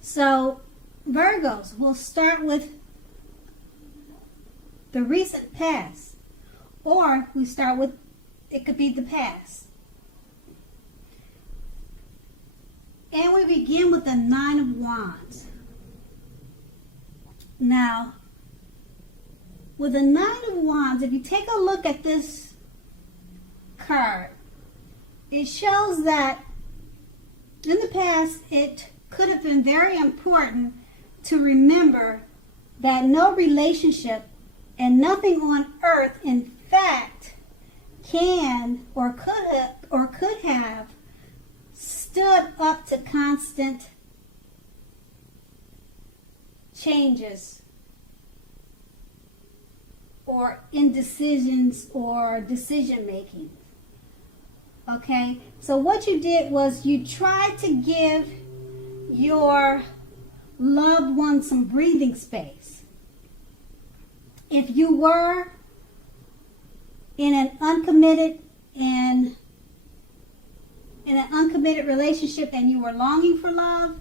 So Virgos, we'll start with the recent past, or we start with, it could be the past. And we begin with the Nine of Wands. Now, with the Nine of Wands, if you take a look at this card, it shows that in the past it could have been very important to remember that no relationship and nothing on earth, in fact, can or could have stood up to constant changes or indecisions or decision making. Okay, so what you did was you tried to give your loved one some breathing space. If you were in an uncommitted relationship and you were longing for love,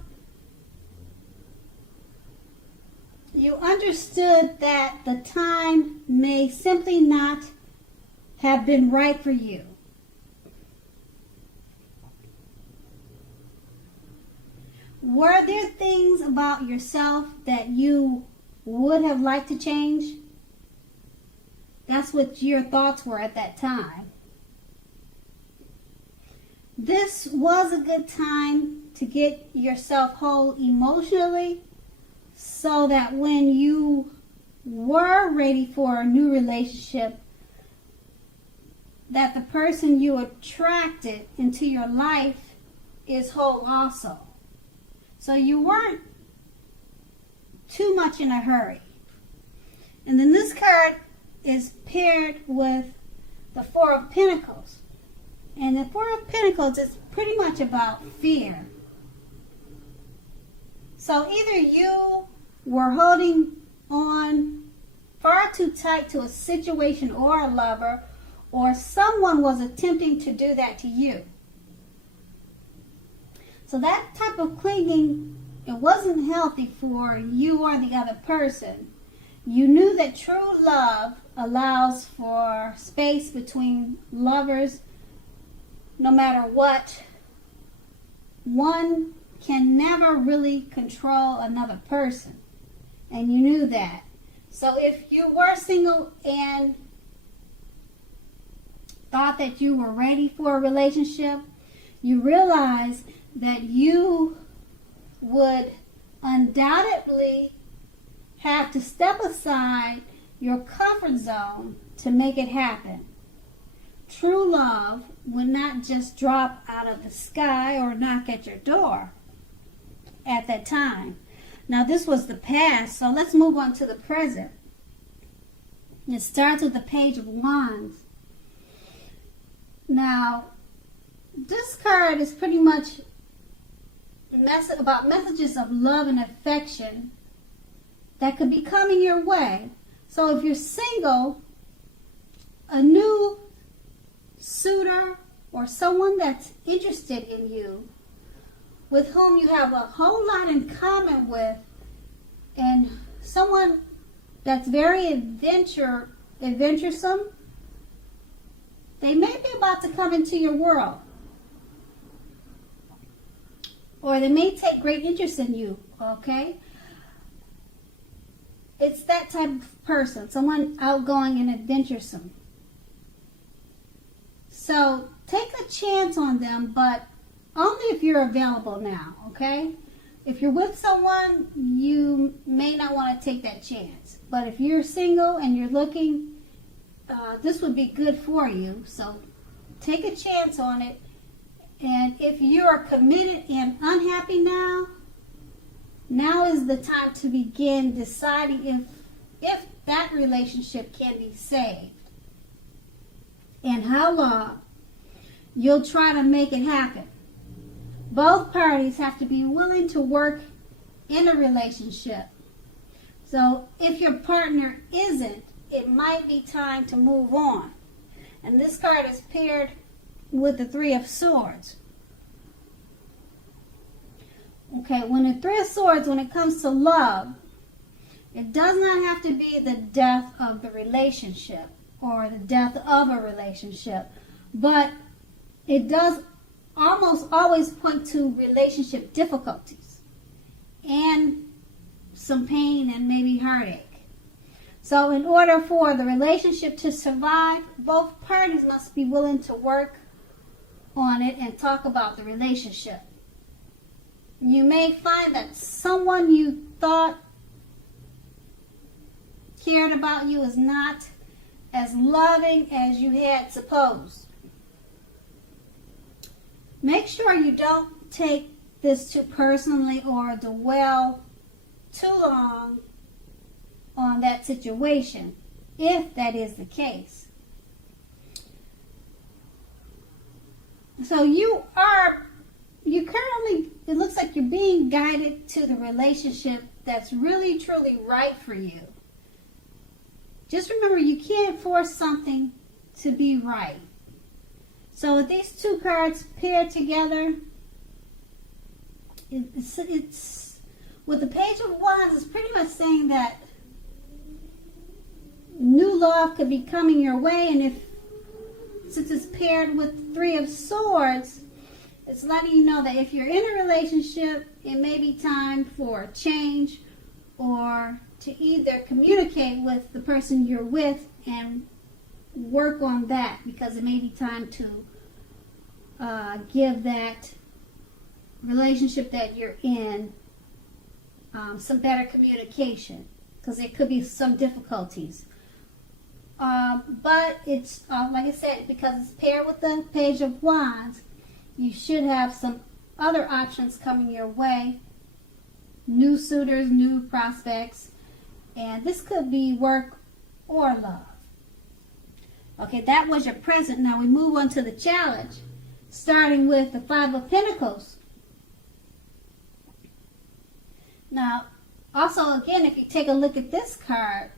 you understood that the time may simply not have been right for you. Were there things about yourself that you would have liked to change? That's what your thoughts were at that time. This was a good time to get yourself whole emotionally, so that when you were ready for a new relationship, that the person you attracted into your life is whole also. So you weren't too much in a hurry. And then this card is paired with the Four of Pentacles. And the Four of Pentacles is pretty much about fear. So either you were holding on far too tight to a situation or a lover, or someone was attempting to do that to you. So that type of clinging, it wasn't healthy for you or the other person. You knew that true love allows for space between lovers no matter what. One can never really control another person, and you knew that. So if you were single and thought that you were ready for a relationship, you realize that you would undoubtedly have to step aside your comfort zone to make it happen. True love would not just drop out of the sky or knock at your door at that time. Now, this was the past, so let's move on to the present. It starts with the Page of Wands. Now, this card is pretty much about messages of love and affection that could be coming your way. So if you're single, a new suitor or someone that's interested in you, with whom you have a whole lot in common with, and someone that's very adventuresome, they may be about to come into your world. Or they may take great interest in you, okay? It's that type of person, someone outgoing and adventuresome. So take a chance on them, but only if you're available now, okay? If you're with someone, you may not want to take that chance. But if you're single and you're looking, this would be good for you. So take a chance on it. And if you are committed and unhappy now is the time to begin deciding if that relationship can be saved and how long you'll try to make it happen. Both parties have to be willing to work in a relationship. So if your partner isn't, it might be time to move on. And this card is paired with the Three of Swords. Okay, when the Three of Swords, when it comes to love, it does not have to be the death of the relationship or the death of a relationship, but it does almost always point to relationship difficulties and some pain and maybe heartache. So in order for the relationship to survive, both parties must be willing to work on it and talk about the relationship. You may find that someone you thought cared about you is not as loving as you had supposed. Make sure you don't take this too personally or dwell too long on that situation, if that is the case. So you currently, it looks like you're being guided to the relationship that's really, truly right for you. Just remember, you can't force something to be right. So with these two cards paired together, it's with the Page of Wands, it's pretty much saying that new love could be coming your way, and since it's paired with Three of Swords, it's letting you know that if you're in a relationship, it may be time for a change, or to either communicate with the person you're with and work on that, because it may be time to give that relationship that you're in some better communication, because there could be some difficulties. But it's, like I said, because it's paired with the Page of Wands, you should have some other options coming your way. New suitors, new prospects, and this could be work or love. Okay, that was your present. Now we move on to the challenge, starting with the Five of Pentacles. Now, also again, if you take a look at this card,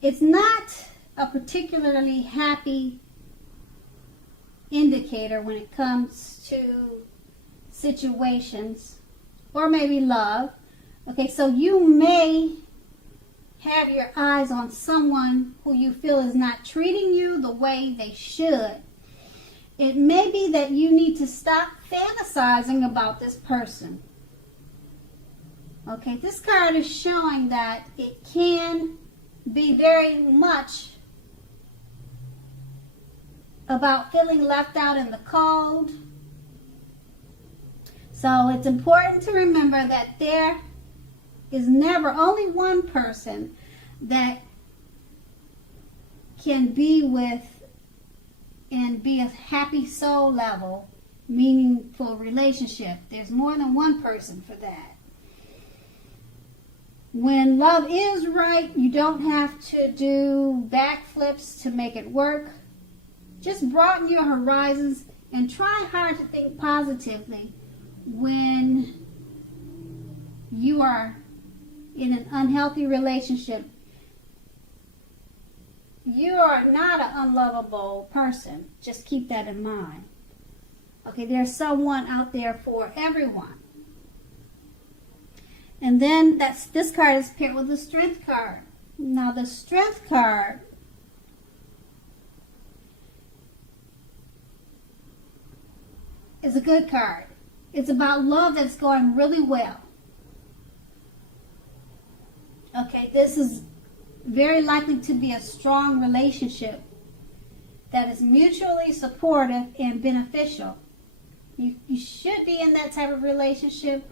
it's not a particularly happy indicator when it comes to situations or maybe love. Okay, so you may have your eyes on someone who you feel is not treating you the way they should. It may be that you need to stop fantasizing about this person. Okay, this card is showing that it can be very much about feeling left out in the cold. So it's important to remember that there is never only one person that can be with and be a happy soul level, meaningful relationship. There's more than one person for that. When love is right, you don't have to do backflips to make it work. Just broaden your horizons and try hard to think positively when you are in an unhealthy relationship. You are not an unlovable person. Just keep that in mind. Okay, there's someone out there for everyone. And then this card is paired with the Strength card. Now the Strength card is a good card. It's about love that's going really well. Okay, this is very likely to be a strong relationship that is mutually supportive and beneficial. You should be in that type of relationship,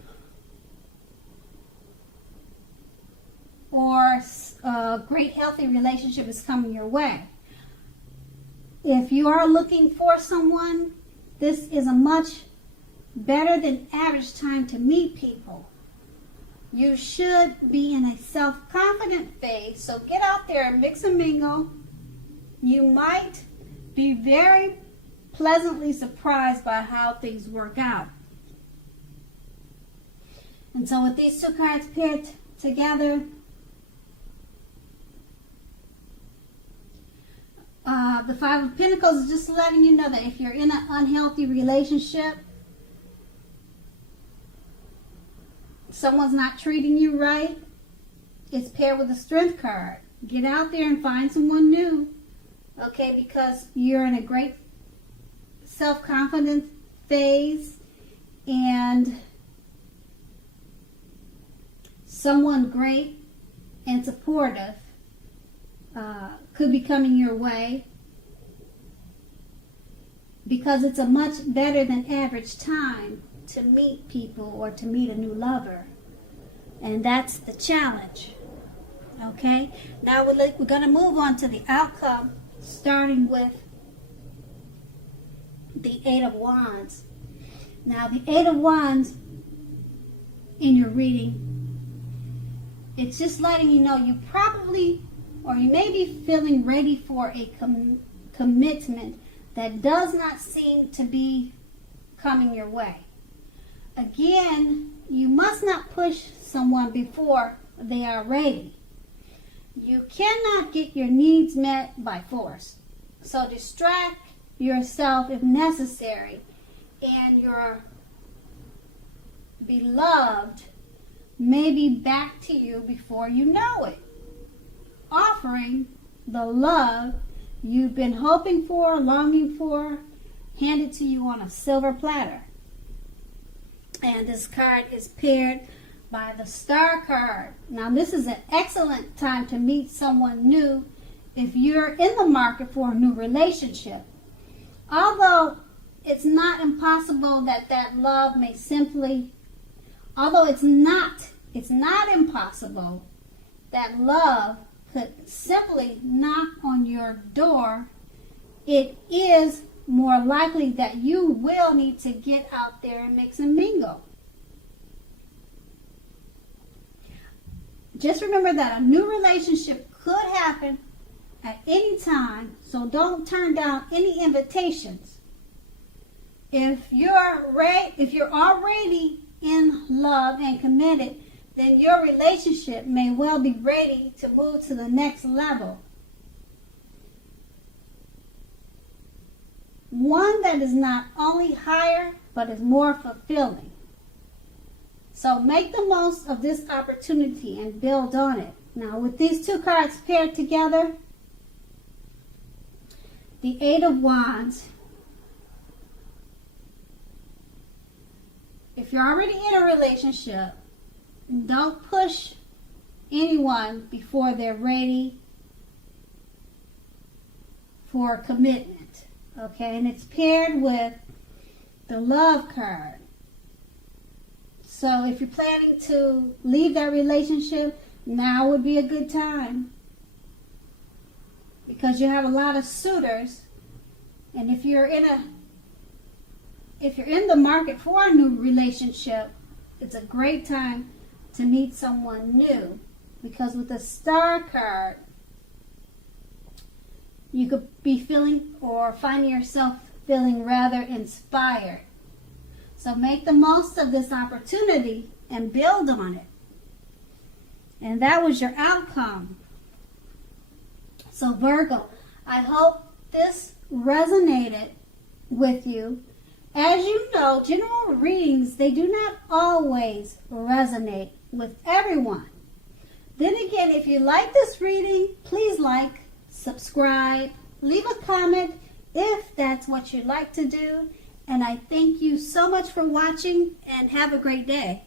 or a great healthy relationship is coming your way. If you are looking for someone, this is a much better than average time to meet people. You should be in a self-confident phase, so get out there and mix and mingle. You might be very pleasantly surprised by how things work out. And so with these two cards paired together, The Five of Pentacles is just letting you know that if you're in an unhealthy relationship, someone's not treating you right, it's paired with the Strength card. Get out there and find someone new, okay, because you're in a great self-confidence phase, and someone great and supportive could be coming your way, because it's a much better than average time to meet people or to meet a new lover. And that's the challenge. Okay? Now we're going to move on to the outcome, starting with the Eight of Wands. Now the Eight of Wands in your reading, it's just letting you know you probably, or you may be feeling ready for a commitment that does not seem to be coming your way. Again, you must not push someone before they are ready. You cannot get your needs met by force. So distract yourself if necessary, and your beloved may be back to you before you know it, offering the love you've been hoping for, longing for, handed to you on a silver platter. And this card is paired by the Star card. Now this is an excellent time to meet someone new if you're in the market for a new relationship. Although it's not impossible that love may simply, although it's not impossible that love could simply knock on your door, it is more likely that you will need to get out there and mix and mingle. Just remember that a new relationship could happen at any time, so don't turn down any invitations. If you're already in love and committed, then your relationship may well be ready to move to the next level. One that is not only higher, but is more fulfilling. So make the most of this opportunity and build on it. Now with these two cards paired together, the Eight of Wands, if you're already in a relationship, don't push anyone before they're ready for commitment. Okay, and it's paired with the Love card. So if you're planning to leave that relationship, now would be a good time, because you have a lot of suitors, and if you're in the market for a new relationship, it's a great time to meet someone new, because with the Star card, you could be feeling or finding yourself feeling rather inspired. So make the most of this opportunity and build on it. And that was your outcome. So Virgo, I hope this resonated with you. As you know, general readings, they do not always resonate with everyone. Then again, if you like this reading, please like, subscribe, leave a comment if that's what you'd like to do. And I thank you so much for watching, and have a great day.